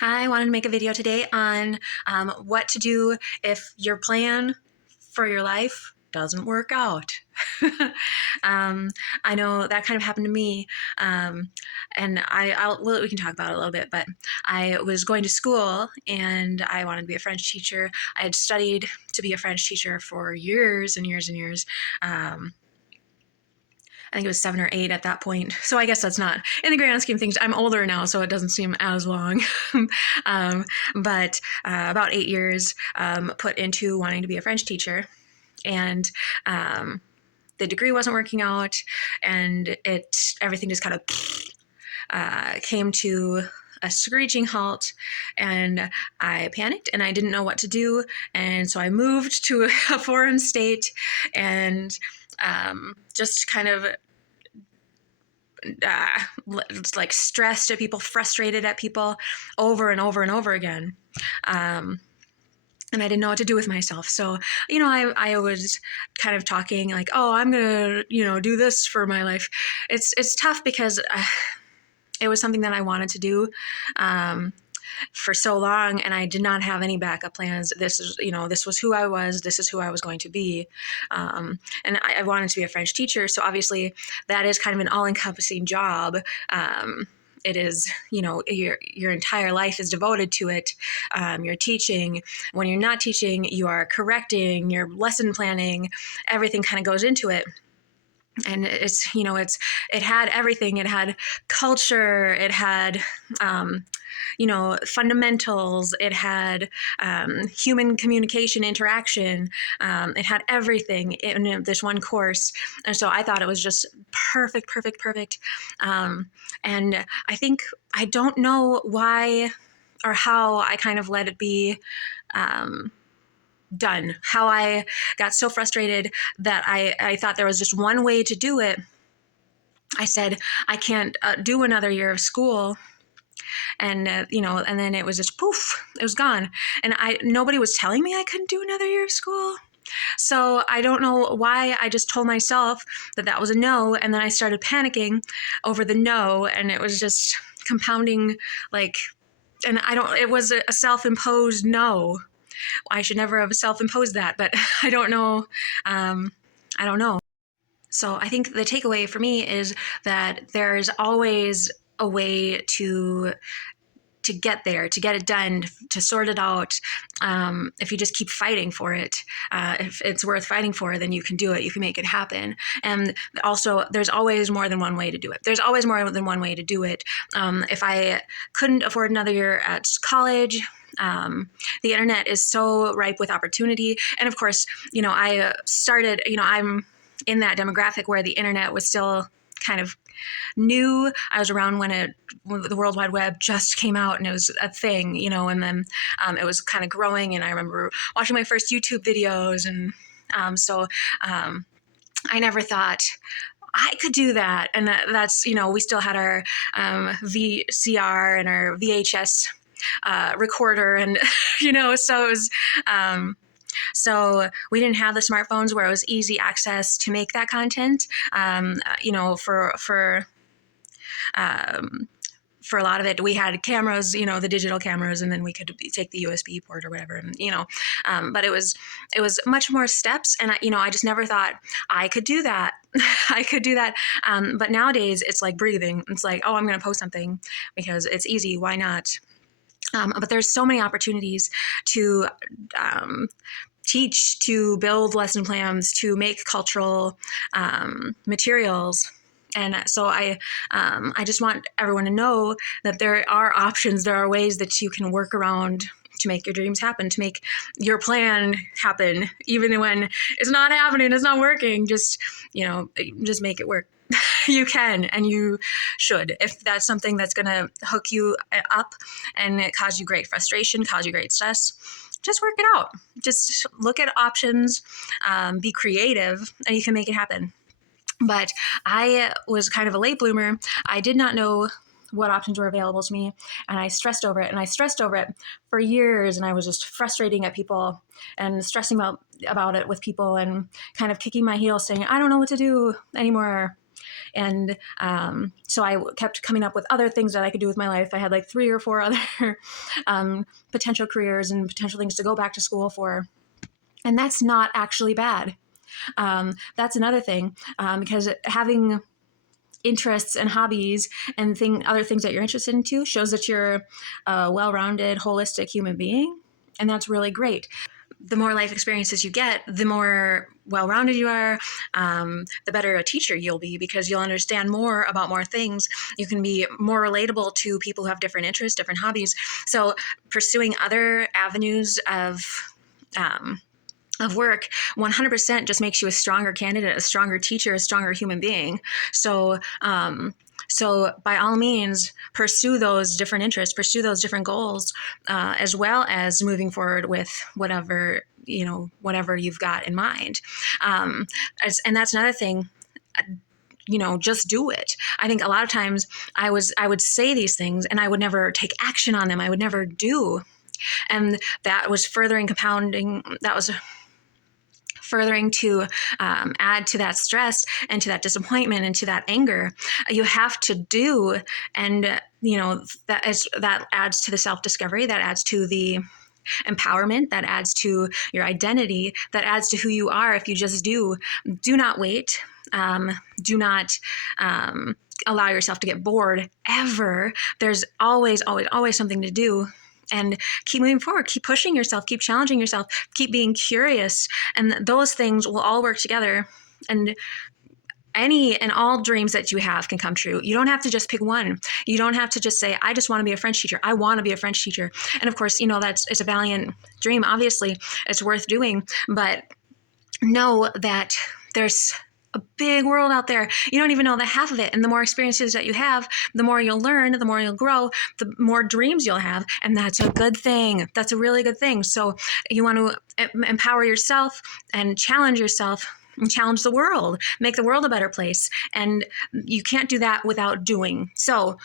Hi, I wanted to make a video today on what to do if your plan for your life doesn't work out. um, I know that kind of happened to me, and well, we can talk about it a little bit. But I was going to school, and I wanted to be a French teacher. I had studied to be a French teacher for years and years and years. I think it was 7 or 8 at that point. So I guess that's not, in the grand scheme of things, I'm older now, so it doesn't seem as long. um, but about 8 years put into wanting to be a French teacher. And the degree wasn't working out, and everything just kind of came to a screeching halt, and I panicked and I didn't know what to do. And so I moved to a foreign state and just kind of like stressed at people, frustrated at people over and over and over again. And I didn't know what to do with myself. So, I was kind of talking like, oh, I'm going to, do this for my life. It's tough because it was something that I wanted to do. For so long, and I did not have any backup plans. This was who I was. This is who I was going to be. And I wanted to be a French teacher. So obviously that is kind of an all-encompassing job. It is, your entire life is devoted to it. You're teaching. When you're not teaching, you are correcting, you're lesson planning, everything kind of goes into it. And it had everything. It had culture, it had fundamentals, it had human communication, interaction, it had everything in this one course. And so I thought it was just perfect. And I don't know why or how I kind of let it be done, how I got so frustrated that I thought there was just one way to do it. I said, I can't do another year of school. And, and then it was just poof, it was gone. And nobody was telling me I couldn't do another year of school. So I don't know why I just told myself that that was a no. And then I started panicking over the no. And it was just compounding, and it was a self-imposed no. I should never have self-imposed that, but I don't know. I don't know. So I think the takeaway for me is that there's always a way to get there, to get it done, to sort it out. If you just keep fighting for it, if it's worth fighting for, then you can do it. You can make it happen. And also, there's always more than one way to do it. There's always more than one way to do it. If I couldn't afford another year at college, the internet is so ripe with opportunity. And of course, I started, I'm in that demographic where the internet was still kind of new. I was around when the World Wide Web just came out and it was a thing, and then it was kind of growing. And I remember watching my first YouTube videos. And I never thought I could do that. And that's, we still had our VCR and our VHS recorder. And, so it was, so we didn't have the smartphones where it was easy access to make that content. For a lot of it, we had cameras, the digital cameras, and then we could take the USB port or whatever, and, but it was much more steps. And I just never thought I could do that. I could do that. But nowadays it's like breathing. It's like, oh, I'm going to post something because it's easy. Why not? But there's so many opportunities to teach, to build lesson plans, to make cultural materials. And so I just want everyone to know that there are options, there are ways that you can work around to make your dreams happen, to make your plan happen, even when it's not happening, it's not working. Just make it work. You can, and you should. If that's something that's going to hook you up and cause you great frustration, cause you great stress, just work it out. Just look at options, be creative, and you can make it happen. But I was kind of a late bloomer. I did not know what options were available to me, and I stressed over it. And I stressed over it for years, and I was just frustrating at people and stressing about it with people and kind of kicking my heels saying, I don't know what to do anymore. And so I kept coming up with other things that I could do with my life. I had like 3 or 4 other potential careers and potential things to go back to school for. And that's not actually bad. That's another thing, because having interests and hobbies and other things that you're interested in too shows that you're a well-rounded, holistic human being. And that's really great. The more life experiences you get, the more well-rounded you are, the better a teacher you'll be, because you'll understand more about more things. You can be more relatable to people who have different interests, different hobbies. So pursuing other avenues of work 100% just makes you a stronger candidate, a stronger teacher, a stronger human being. So by all means, pursue those different interests, pursue those different goals, as well as moving forward with whatever you've got in mind. And that's another thing. Just do it. I think a lot of times I would say these things and I would never take action on them. I would never do. And that was furthering to add to that stress and to that disappointment and to that anger. You have to do, and that adds to the self-discovery, that adds to the empowerment, that adds to your identity, that adds to who you are. If you just do not wait. Do not allow yourself to get bored ever. There's always something to do. And keep moving forward, keep pushing yourself, keep challenging yourself, keep being curious. And those things will all work together. And any and all dreams that you have can come true. You don't have to just pick one. You don't have to just say, I just want to be a French teacher. I want to be a French teacher. And of course, it's a valiant dream. Obviously, it's worth doing. But know that there's a big world out there. You don't even know the half of it. And the more experiences that you have, the more you'll learn, the more you'll grow, the more dreams you'll have. And that's a good thing. That's a really good thing. So you want to empower yourself and challenge yourself and challenge the world, make the world a better place. And you can't do that without doing. So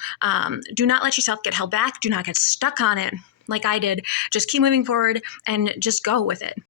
do not let yourself get held back. Do not get stuck on it like I did. Just keep moving forward and just go with it.